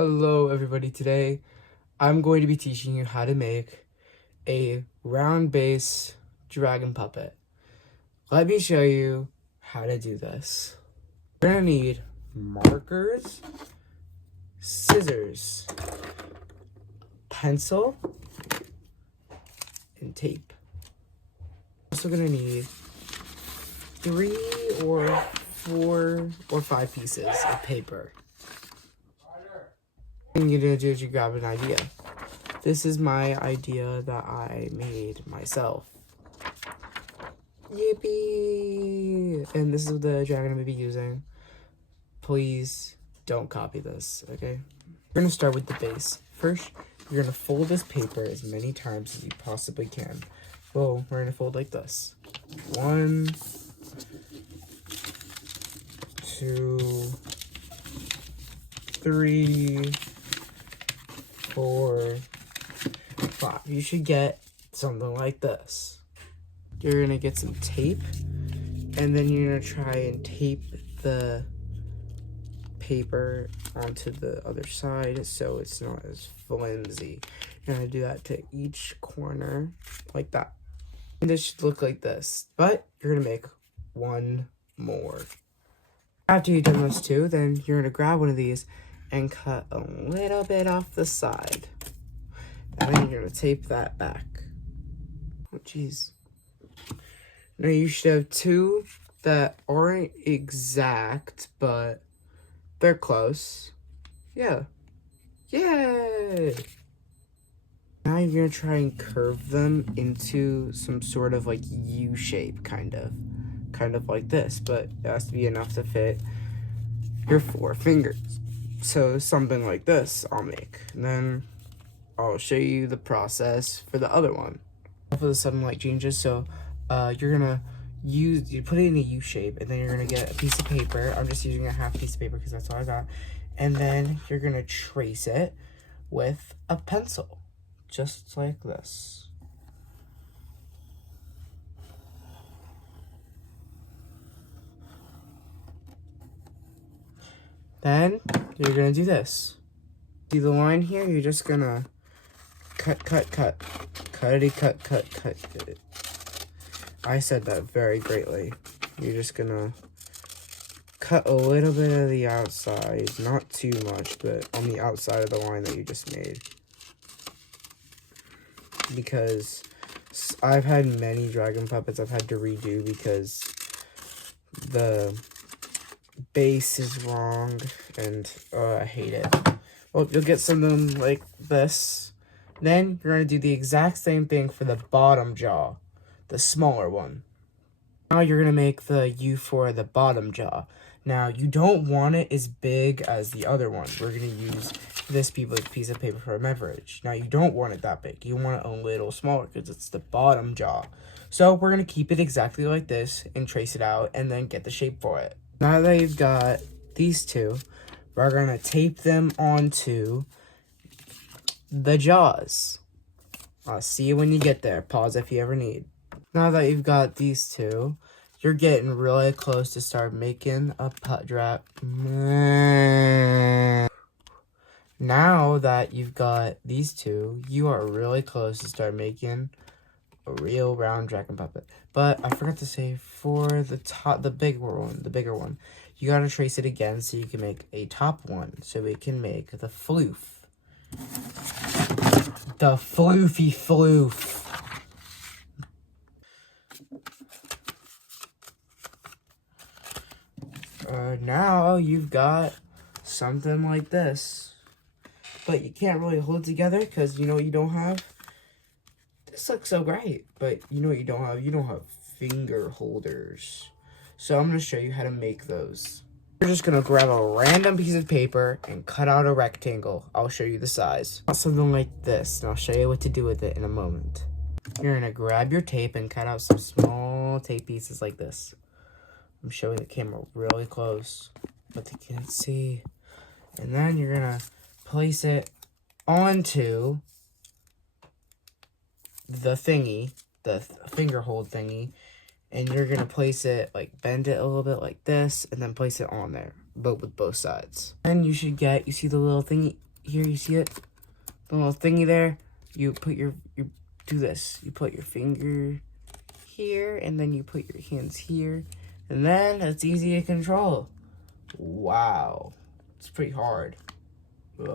Hello everybody, today I'm going to be teaching you how to make a round base dragon puppet. Let me show you how to do this. You're going to need markers, scissors, pencil, and tape. Also going to need 3 or 4 or 5 pieces of paper. And you're gonna do is you grab an idea. This is my idea that I made myself. Yippee! And this is the dragon I'm gonna be using. Please don't copy this, okay? We're gonna start with the base. First, you're gonna fold this paper as many times as you possibly can. Well, we're gonna fold like this. 1, 2, 3, 4, 5. You should get something like this. You're gonna get some tape, and then you're gonna try and tape the paper onto the other side so it's not as flimsy. You're gonna do that to each corner like that. And this should look like this, but you're gonna make one more. After you've done those two, then you're gonna grab one of these and cut a little bit off the side. And then you're gonna tape that back. Oh, jeez. Now you should have 2 that aren't exact, but they're close. Yeah. Yay! Now you're gonna try and curve them into some sort of like U shape, kind of like this, but it has to be enough to fit your 4 fingers. So something like this I'll make, and then I'll show you the process for the other one. For the sudden light changes, so you're gonna you put it in a U shape, and then you're gonna get a piece of paper. I'm just using a half piece of paper because that's all I got. And then you're gonna trace it with a pencil, just like this. Then you're gonna do this. See the line here? You're just gonna cut. I said that very greatly. You're just gonna cut a little bit of the outside, not too much, but on the outside of the line that you just made. Because I've had many dragon puppets I've had to redo because the base is wrong, and I hate it. Well, you'll get something like this. Then you're going to do the exact same thing for the bottom jaw, the smaller one. Now you're going to make the U for the bottom jaw. Now, you don't want it as big as the other one. We're going to use this piece of paper for a beverage. Now, you don't want it that big. You want it a little smaller because it's the bottom jaw. So, we're going to keep it exactly like this and trace it out and then get the shape for it. Now that you've got these two, we're going to tape them onto the jaws. I'll see you when you get there. Pause if you ever need. Now that you've got these two, you're getting really close to start making a putt drop. Now that you've got these two, you are really close to start making a real round dragon puppet. But I forgot to say, for the bigger one, you gotta trace it again so you can make a top one, so we can make the floof. The floofy floof. Now you've got something like this, but you can't really hold it together because you know what you don't have? This looks so great, but you know what you don't have? You don't have finger holders. So I'm going to show you how to make those. You're just going to grab a random piece of paper and cut out a rectangle. I'll show you the size. Something like this, and I'll show you what to do with it in a moment. You're going to grab your tape and cut out some small tape pieces like this. I'm showing the camera really close, but they can't see. And then you're going to place it onto the thingy, the finger hold thingy, and you're going to place it, like bend it a little bit like this, and then place it on there, but with both sides. And you should get, you see the little thingy, here, you see it? The little thingy there. You do this. You put your finger here, and then you put your hands here, and then it's easy to control. Wow, it's pretty hard. Oh.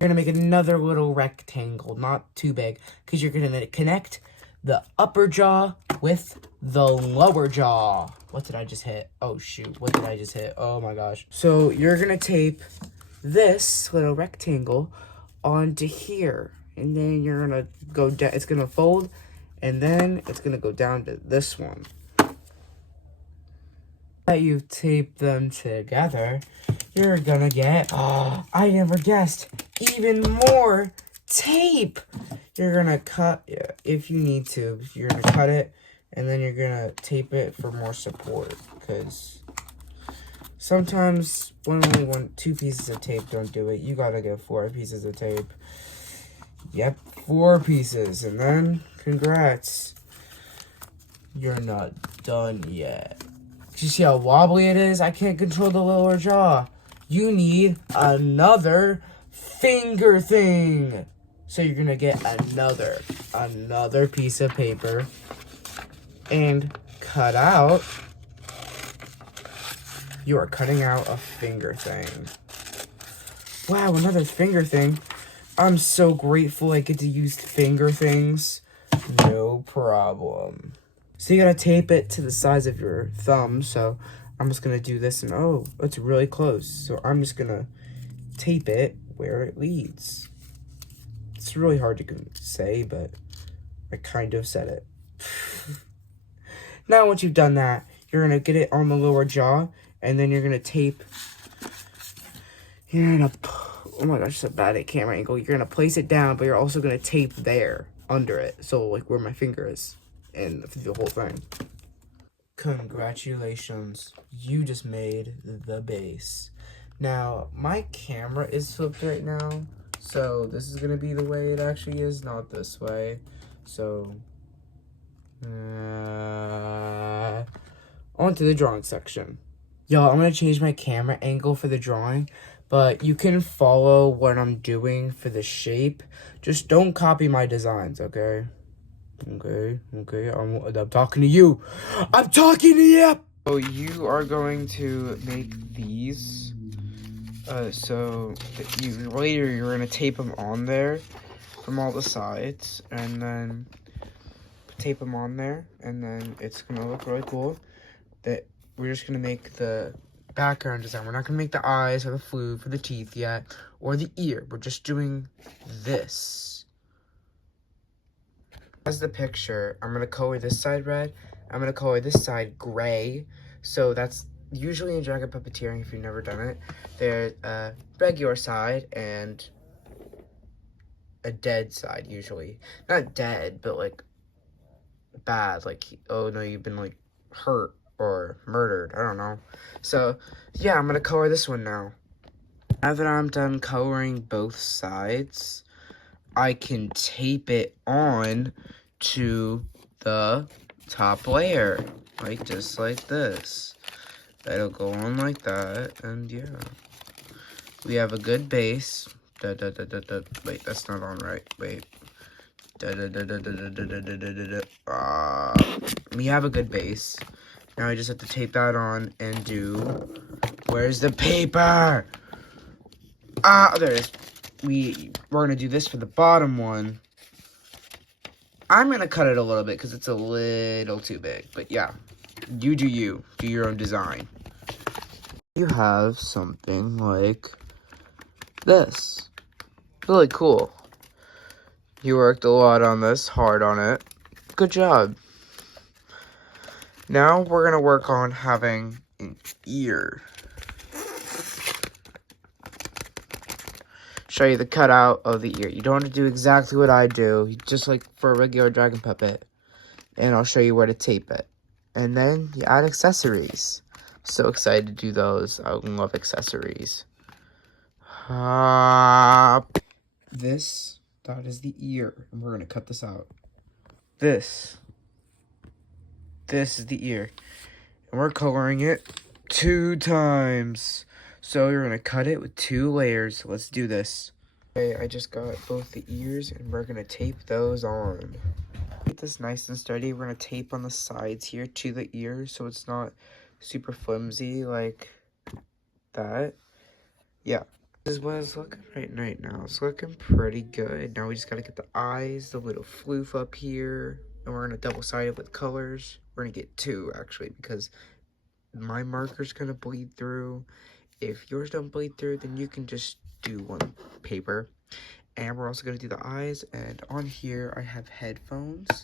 You're gonna make another little rectangle, not too big, because you're gonna connect the upper jaw with the lower jaw. What did I just hit? Oh shoot, what did I just hit? Oh my gosh. So you're gonna tape this little rectangle onto here, and then you're gonna go down. It's gonna fold, and then it's gonna go down to this one. That you tape them together, you're gonna get, I never guessed, even more tape. You're gonna cut, if you need to, you're gonna cut it, and then you're gonna tape it for more support, because sometimes when two pieces of tape don't do it, you gotta get 4 pieces of tape. Yep, 4 pieces, and then, congrats, you're not done yet. You see how wobbly it is? I can't control the lower jaw. You need another finger thing. So you're gonna get another piece of paper and cut out. You are cutting out a finger thing. Wow, another finger thing. I'm so grateful I get to use finger things. No problem. So you gotta tape it to the size of your thumb. So I'm just gonna do this, and oh, it's really close. So I'm just gonna tape it where it leads. It's really hard to say, but I kind of said it. Now once you've done that, you're gonna get it on the lower jaw, and then you're gonna tape. You're gonna, oh my gosh, it's a bad camera angle. You're gonna place it down, but you're also gonna tape there under it. So like where my finger is. And the whole thing. Congratulations, you just made the base. Now, my camera is flipped right now, so this is gonna be the way it actually is, not this way. So, on to the drawing section. Y'all, I'm gonna change my camera angle for the drawing, but you can follow what I'm doing for the shape. Just don't copy my designs, okay? Okay, I'm talking to you. I'm talking to you! So you are going to make these. So later you're going to tape them on there from all the sides. And then tape them on there. And then it's going to look really cool. That we're just going to make the background design. We're not going to make the eyes or the flute for the teeth yet. Or the ear. We're just doing this. As the picture, I'm going to color this side red, I'm going to color this side gray, so that's usually in Dragon Puppeteering if you've never done it. There's a regular side and a dead side usually. Not dead, but like bad, like, oh no, you've been like hurt or murdered, I don't know. So yeah, I'm going to color this one now. Now that I'm done coloring both sides, I can tape it on to the top layer, like just like this. It'll go on like that, and yeah, we have a good base. Wait, that's not on right. Wait. We have a good base. Now I just have to tape that on and do. Where's the paper? There it is. We're gonna do this for the bottom one. I'm gonna cut it a little bit because it's a little too big, but yeah, you do your own design. You have something like this. Really cool. You worked a lot on this, hard on it. Good job. Now we're gonna work on having an ear. Show you the cutout of the ear. You don't have to do exactly what I do, just like for a regular dragon puppet. And I'll show you where to tape it. And then you add accessories. So excited to do those. I love accessories. This dot is the ear, and we're gonna cut this out. This is the ear, and we're coloring it 2 times. So you're gonna cut it with 2 layers. Let's do this. Okay, I just got both the ears and we're gonna tape those on. Get this nice and sturdy. We're gonna tape on the sides here to the ears so it's not super flimsy like that. Yeah. This is what it's looking right now. It's looking pretty good. Now we just gotta get the eyes, the little floof up here, and we're gonna double side it with colors. We're gonna get 2 actually because my marker's gonna bleed through. If yours don't bleed through, then you can just do 1 paper. And we're also gonna do the eyes, and on here I have headphones.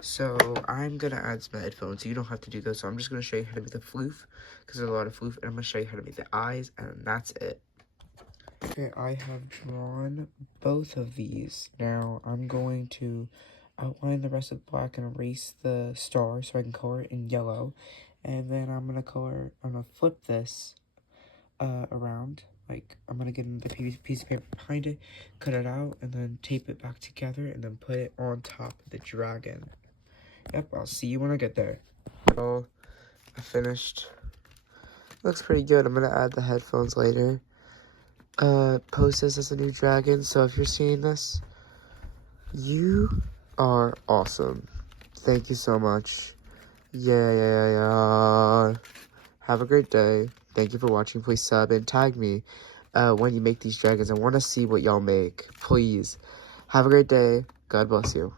So I'm gonna add some headphones, so you don't have to do those. So I'm just gonna show you how to make the floof, because there's a lot of floof, and I'm gonna show you how to make the eyes, and that's it. Okay, I have drawn both of these. Now I'm going to outline the rest of the black and erase the star so I can color it in yellow. And then I'm gonna flip this around. Like, I'm gonna get another piece of paper behind it, cut it out, and then tape it back together, and then put it on top of the dragon. Yep, I'll see you when I get there. So, I finished. Looks pretty good. I'm gonna add the headphones later. Post this as a new dragon, so if you're seeing this, you are awesome. Thank you so much. Yeah. Have a great day. Thank you for watching. Please sub and tag me when you make these dragons. I want to see what y'all make. Please. Have a great day. God bless you.